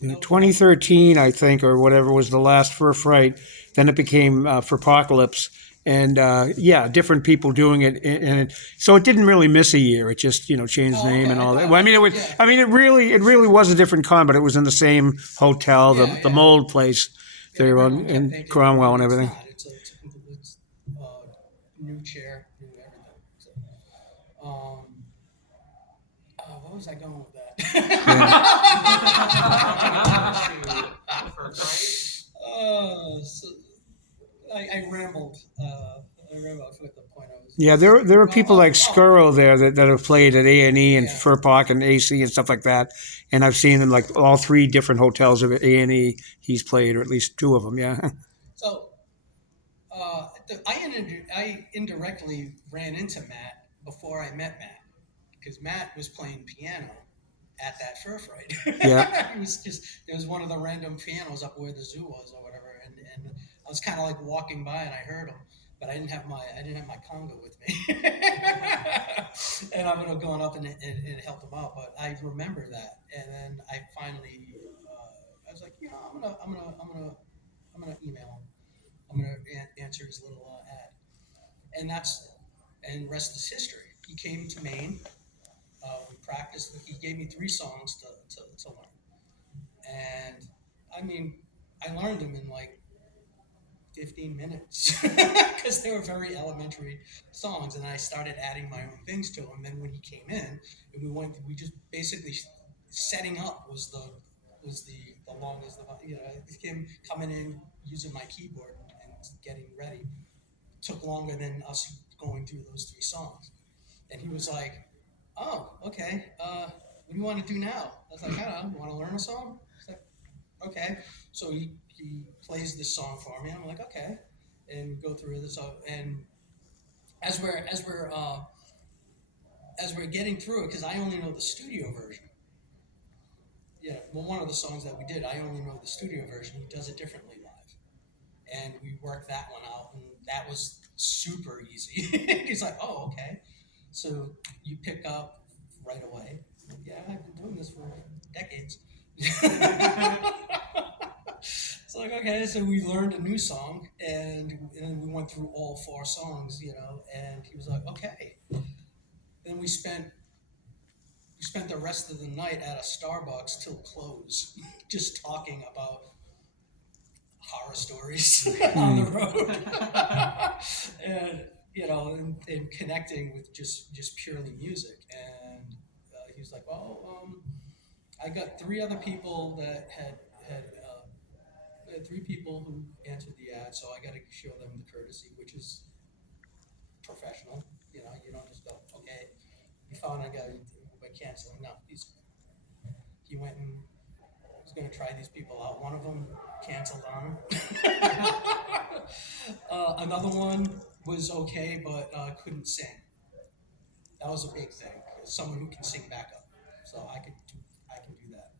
No. 2013, I think, or whatever was the last Fur Fright. Then it became Furpocalypse, and yeah, different people doing it, and so it didn't really miss a year. It just changed the Oh, name okay. and I all that. thought, Well, I mean, it was. yeah, I mean, it really was a different con, but it was in the same hotel, yeah, the yeah. mold place Yeah, there everyone on kept in thinking, Cromwell and it's everything. not. It's a complete uh, new chair, new everything. So, um, what was I going with Yeah. Building up to the first fight. so I rambled. I rambled. I forgot the point I was. Yeah, there are people like Oh, Scurro there that have played at A&E and yeah. Furpock and AC and stuff like that, and I've seen him like all three different hotels of A&E he's played, or at least two of them. Yeah, So I indirectly ran into Matt before I met Matt because Matt was playing piano at that fur fright. yeah. He was just there was one of the random pianos up where the zoo was or whatever, and I was kind of like walking by and I heard him, but I didn't have my conga with me, and I would have gone up and helped him out. But I remember that, and then I finally I was like, I'm gonna email him. I'm gonna answer his little ad, and and rest is history. He came to Maine. We practiced. He gave me three songs to learn, and I mean, I learned them in like 15 minutes because they were very elementary songs, and I started adding my own things to them. Then when he came in, and we just basically setting up was the longest. Him coming in using my keyboard and getting ready took longer than us going through those three songs. And he was like, "Oh, okay. What do you want to do now?" I was like, "I don't know. You want to learn a song?" He's like, "Okay." So he plays this song for me. I'm like, "Okay," and we go through this. And as we're as we're uh, as we're getting through it, because I only know the studio version. Yeah, well, one of the songs that we did, I only know the studio version. He does it differently live, and we worked that one out, and that was super easy. He's like, "Oh, okay." So you pick up right away. Yeah, I've been doing this for decades. It's like, okay, so we learned a new song, and we went through all four songs, and he was like, okay. Then we spent the rest of the night at a Starbucks till close, just talking about horror stories on the road, and and connecting with just purely music. And he was like, "Well, I got three other people that had three people who answered the ad, so I got to show them the courtesy, which is professional. You don't just go, okay, you found a guy by canceling. No, he went and was going to try these people out. One of them canceled on him. Another one was okay, but couldn't sing. That was a big thing. Someone who can sing backup, so I can do that.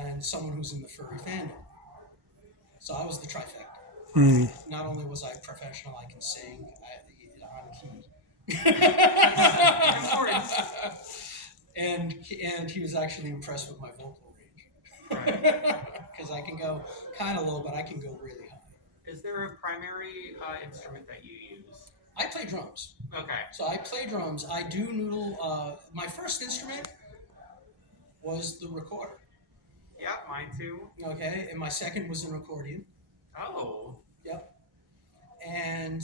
And someone who's in the furry fandom. So I was the trifecta. Mm. Not only was I professional, I can sing on key. Important. and he was actually impressed with my vocal range Right. because I can go kind of low, but I can go really high. Is there a primary instrument that you use? I play drums, Okay. so I play drums. I do noodle. My first instrument was the recorder. Yeah, mine too. Okay, and my second was an accordion. Oh. Yep. And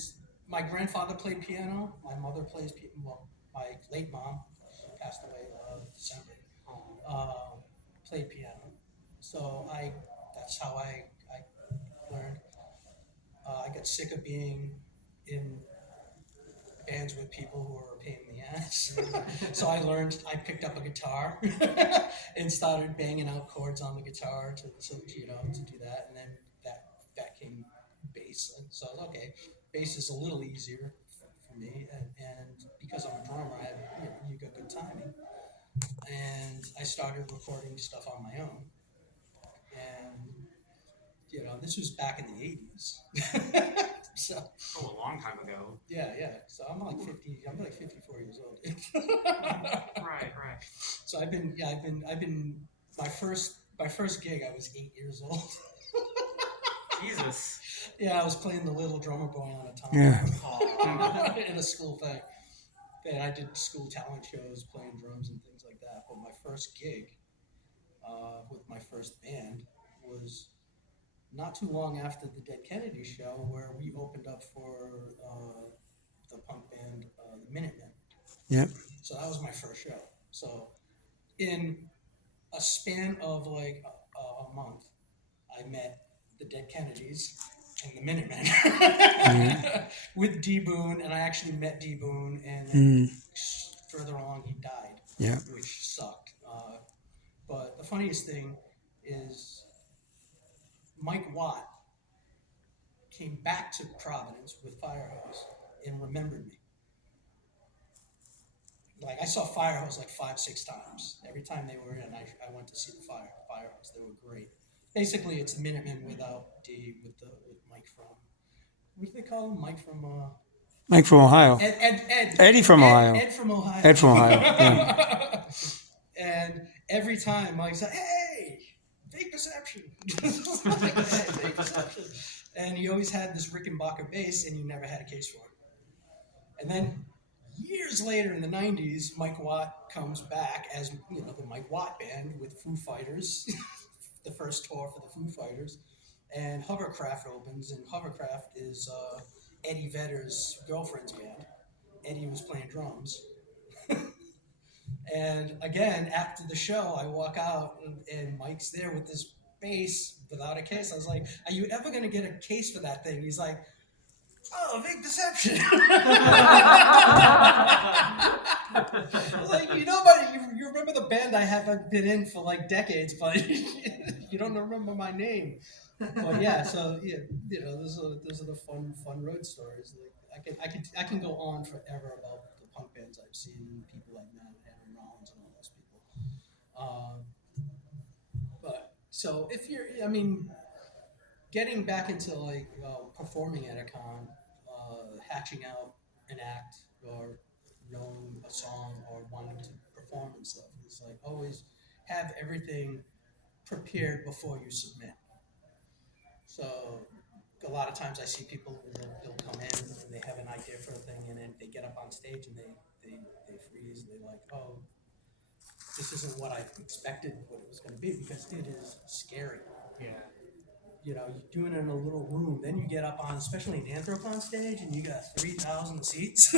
my grandfather played piano. My mother plays piano. Well, my late mom, she passed away December, Oh. played piano. So that's how I learned. I got sick of being in bands with people who were a pain in the ass. So I picked up a guitar and started banging out chords on the guitar to do that. And then that came bass. And so I was okay, bass is a little easier for me. And because I'm a drummer, you got good timing. And I started recording stuff on my own. And this was back in the 80s. So Oh, a long time ago. yeah. So I'm like 50. I'm like 54 years old. Right. So I've been. My first My first gig, I was 8 years old. Jesus. Yeah, I was playing the little drummer boy on a tom in a school thing. And I did school talent shows, playing drums and things like that. But my first gig with my first band was not too long after the Dead Kennedy show, where we opened up for the punk band, the Minutemen. Yep. So that was my first show. So in a span of like a month, I met the Dead Kennedys and the Minutemen with D Boone, and I actually met D Boone, and then further along he died, Yeah. which sucked. But the funniest thing is Mike Watt came back to Providence with Firehouse and remembered me. Like, I saw Firehouse like 5-6 times. Every time they were in, I went to see the Firehouse. They were great. Basically, it's Minutemen without D, with Mike from, what do they call him? Mike from Mike from Ohio. Eddie from Ohio. Ed from Ohio. Ed from Ohio. Yeah. And every time Mike's like, "Hey, big deception." Like, "Hey, big deception." And he always had this Rickenbacker bass, and he never had a case for it. And then years later, in the '90s, Mike Watt comes back as, you know, the Mike Watt Band with Foo Fighters, the first tour for the Foo Fighters, and Hovercraft opens, and Hovercraft is Eddie Vedder's girlfriend's band. Eddie was playing drums. And again, after the show, I walk out, and Mike's there with this bass without a case. I was like, "Are you ever going to get a case for that thing?" He's like, "Oh, big deception." I was like, you remember the band I haven't been in for like decades, but you don't remember my name. But yeah, so yeah, you know, those are the fun road stories. Like, I can go on forever about the punk bands I've seen and people I've met, Aaron Rollins and all those people. But so if you're, I mean, getting back into like performing at a con, hatching out an act or knowing a song or wanting to perform and stuff, it's like always have everything prepared before you submit. So a lot of times I see people who they'll come in and they have an idea for a thing, and then they get up on stage and they freeze and they're like, "Oh, this isn't what I expected what it was going to be," because it is scary. Yeah. You know, you're doing it in a little room. Then you get up on, especially an Anthro on stage, and you got 3,000 seats.